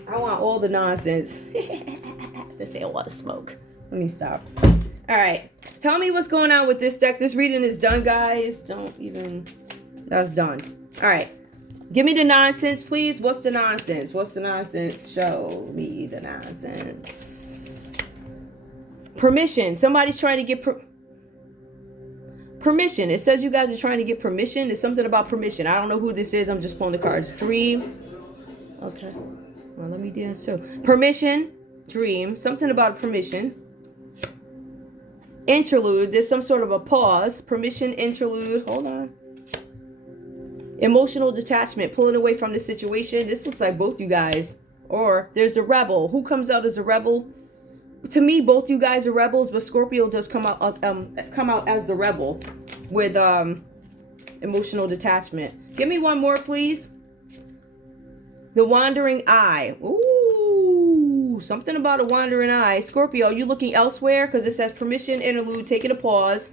I want all the nonsense. This ain't a lot of smoke. Let me stop. All right. Tell me what's going on with this deck. This reading is done, guys. Don't even... That's done. All right. Give me the nonsense, please. What's the nonsense? What's the nonsense? Show me the nonsense. Permission. Somebody's trying to get permission. It says you guys are trying to get permission. There's something about permission. I don't know who this is. I'm just pulling the cards. Dream. Okay. Well, let me dance too. Permission. Dream. Something about permission. Interlude. There's some sort of a pause. Permission. Interlude. Hold on. Emotional detachment. Pulling away from the situation. This looks like both you guys. Or there's a rebel. Who comes out as a rebel? To me, both you guys are rebels, but Scorpio does come out as the rebel with emotional detachment. Give me one more, please. The wandering eye. Ooh, something about a wandering eye. Scorpio, you looking elsewhere? Because it says permission, interlude, taking a pause,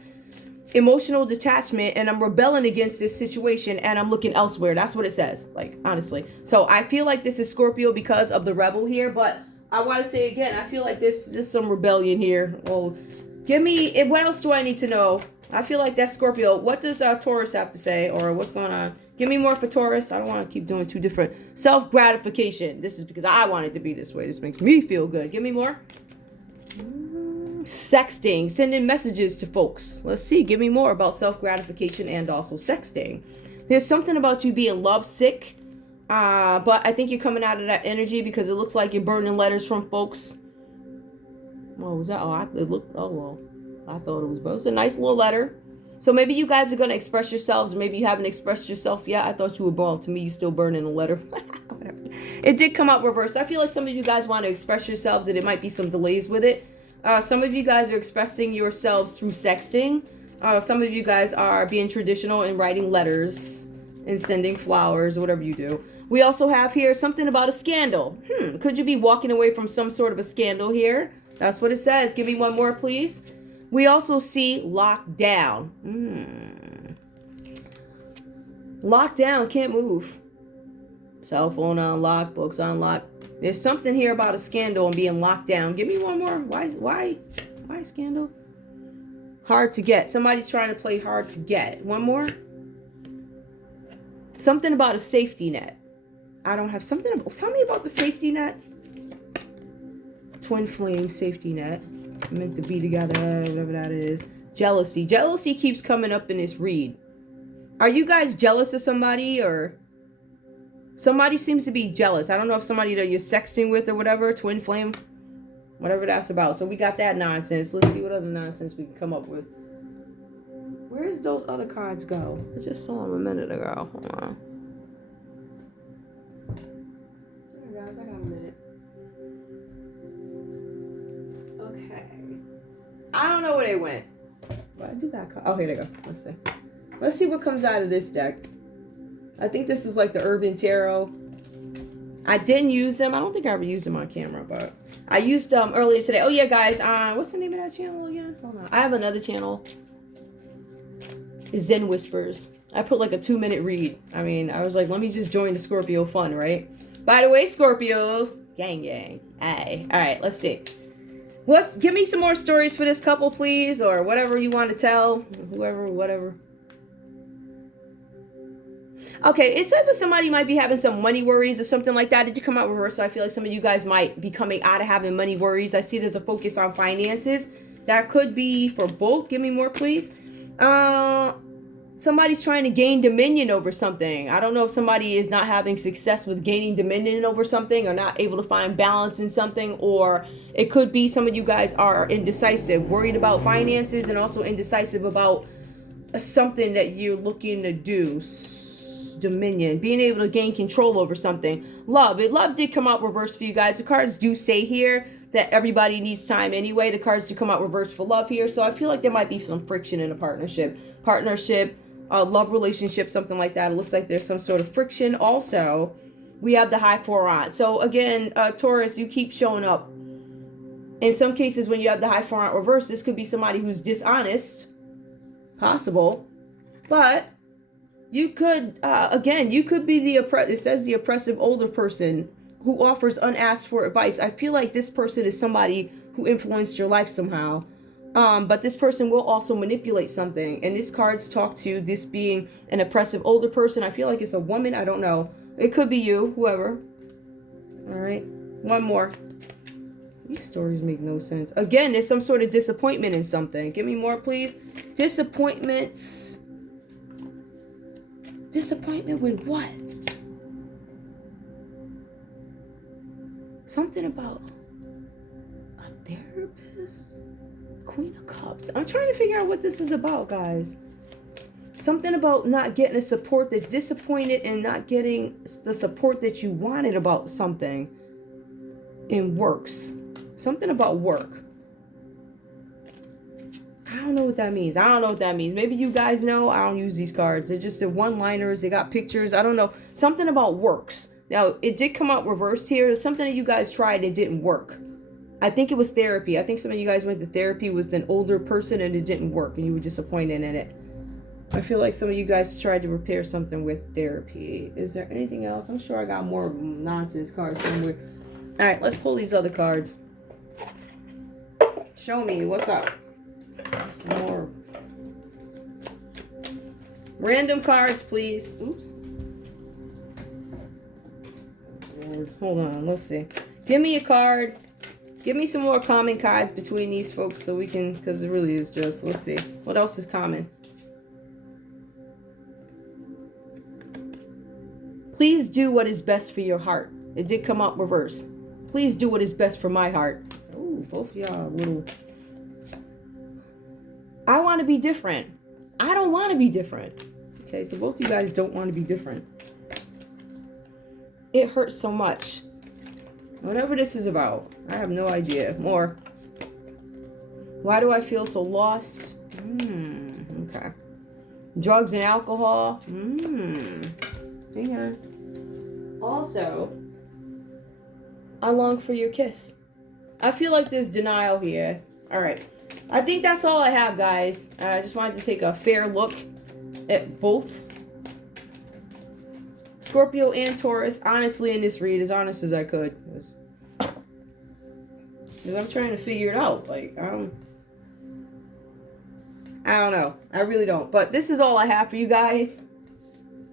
emotional detachment, and I'm rebelling against this situation, and I'm looking elsewhere. That's what it says, like, honestly. So I feel like this is Scorpio because of the rebel here, but I want to say again, I feel like there's just some rebellion here. Well, give me, what else do I need to know? I feel like that's Scorpio. What does Taurus have to say, or what's going on? Give me more for Taurus. I don't want to keep doing two different. Self-gratification. This is because I want it to be this way. This makes me feel good. Give me more. Sexting. Sending messages to folks. Let's see. Give me more about self-gratification and also sexting. There's something about you being lovesick. But I think you're coming out of that energy because it looks like you're burning letters from folks. What was that? I thought it was, but it was a nice little letter. So maybe you guys are going to express yourselves. Or maybe you haven't expressed yourself yet. I thought you were born. To me, you still burning a letter. Whatever. It did come out reversed. I feel like some of you guys want to express yourselves and it might be some delays with it. Some of you guys are expressing yourselves through sexting. Some of you guys are being traditional and writing letters and sending flowers or whatever you do. We also have here something about a scandal. Could you be walking away from some sort of a scandal here? That's what it says. Give me one more, please. We also see locked down. Locked down, can't move. Cell phone unlocked, books unlocked. There's something here about a scandal and being locked down. Give me one more. Why scandal? Hard to get. Somebody's trying to play hard to get. One more. Something about a safety net. I don't have something. Tell me about the safety net. Twin flame safety net. Meant to be together, whatever that is. Jealousy. Jealousy keeps coming up in this read. Are you guys jealous of somebody, or somebody seems to be jealous? I don't know if somebody that you're sexting with or whatever. Twin flame. Whatever that's about. So we got that nonsense. Let's see what other nonsense we can come up with. Where did those other cards go? I just saw them a minute ago. Hold on. There, guys, I got a minute. Okay. I don't know where they went. But I do got cards. Oh, here they go. Let's see. Let's see what comes out of this deck. I think this is like the Urban Tarot. I didn't use them. I don't think I ever used them on camera, but I used them earlier today. Oh, yeah, guys. What's the name of that channel again? Hold on. I have another channel. Zen Whispers. I put like a 2-minute read. I mean, I was like, let me just join the Scorpio fun, right? By the way, Scorpios, gang gang. Hey, all right, let's see. Give me some more stories for this couple, please, or whatever you want to tell, whoever, whatever. Okay, it says that somebody might be having some money worries or something like that. Did you come out reverse? So I feel like some of you guys might be coming out of having money worries. I see there's a focus on finances. That could be for both. Give me more, please. Somebody's trying to gain dominion over something. I don't know if somebody is not having success with gaining dominion over something or not able to find balance in something, or it could be some of you guys are indecisive, worried about finances, and also indecisive about something that you're looking to do. Dominion, being able to gain control over something. Love did come out reverse for you guys. The cards do say here that everybody needs time anyway. The cards do come out reverse for love here, so I feel like there might be some friction in a partnership, love relationship, something like that. It looks like there's some sort of friction. Also, we have the high four on. So again, Taurus, you keep showing up. In some cases, when you have the high four on reverse, this could be somebody who's dishonest, possible, but you could, you could be it says the oppressive older person who offers unasked for advice. I feel like this person is somebody who influenced your life somehow. But this person will also manipulate something. And this cards talk to this being an oppressive older person. I feel like it's a woman. I don't know. It could be you, whoever. All right. One more. These stories make no sense. Again, there's some sort of disappointment in something. Give me more, please. Disappointments. Disappointment with what? Something about a therapist? Queen of Cups. I'm trying to figure out what this is about, guys. Something about not getting the support, that disappointed and not getting the support that you wanted about something in works. Something about work. I don't know what that means. Maybe you guys know. I don't use these cards. They're just one-liners. They got pictures. I don't know. Something about works. Now, it did come out reversed here. It's something that you guys tried. It didn't work. I think it was therapy. I think some of you guys went to therapy with an older person and it didn't work and you were disappointed in it. I feel like some of you guys tried to repair something with therapy. Is there anything else? I'm sure I got more nonsense cards somewhere. All right, let's pull these other cards. Show me what's up. Some more random cards, please. Oops. Hold on, let's see. Give me a card. Give me some more common cards between these folks so we can, because it really is just, let's see. What else is common? Please do what is best for your heart. It did come out reverse. Please do what is best for my heart. Ooh, both of y'all a little... I want to be different. I don't want to be different. Okay, so both of you guys don't want to be different. It hurts so much. Whatever this is about, I have no idea. More. Why do I feel so lost? Okay. Drugs and alcohol. Hang on. Also, I long for your kiss. I feel like there's denial here. All right. I think that's all I have, guys. I just wanted to take a fair look at both Scorpio and Taurus. Honestly, in this read, as honest as I could. Because I'm trying to figure it out. Like, I don't know. I really don't. But this is all I have for you guys.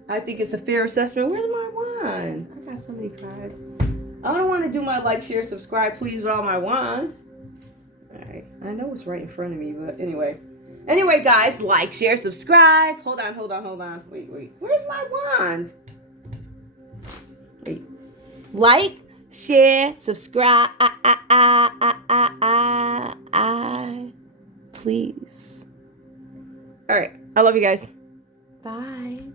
I think it's a fair assessment. Where's my wand? I got so many cards. I don't want to do my like, share, subscribe, please, without my wand. Alright. I know it's right in front of me, but anyway. Anyway, guys, like, share, subscribe. Hold on. Wait. Where's my wand? Wait. Like, share, subscribe, please. All right. I love you guys. Bye.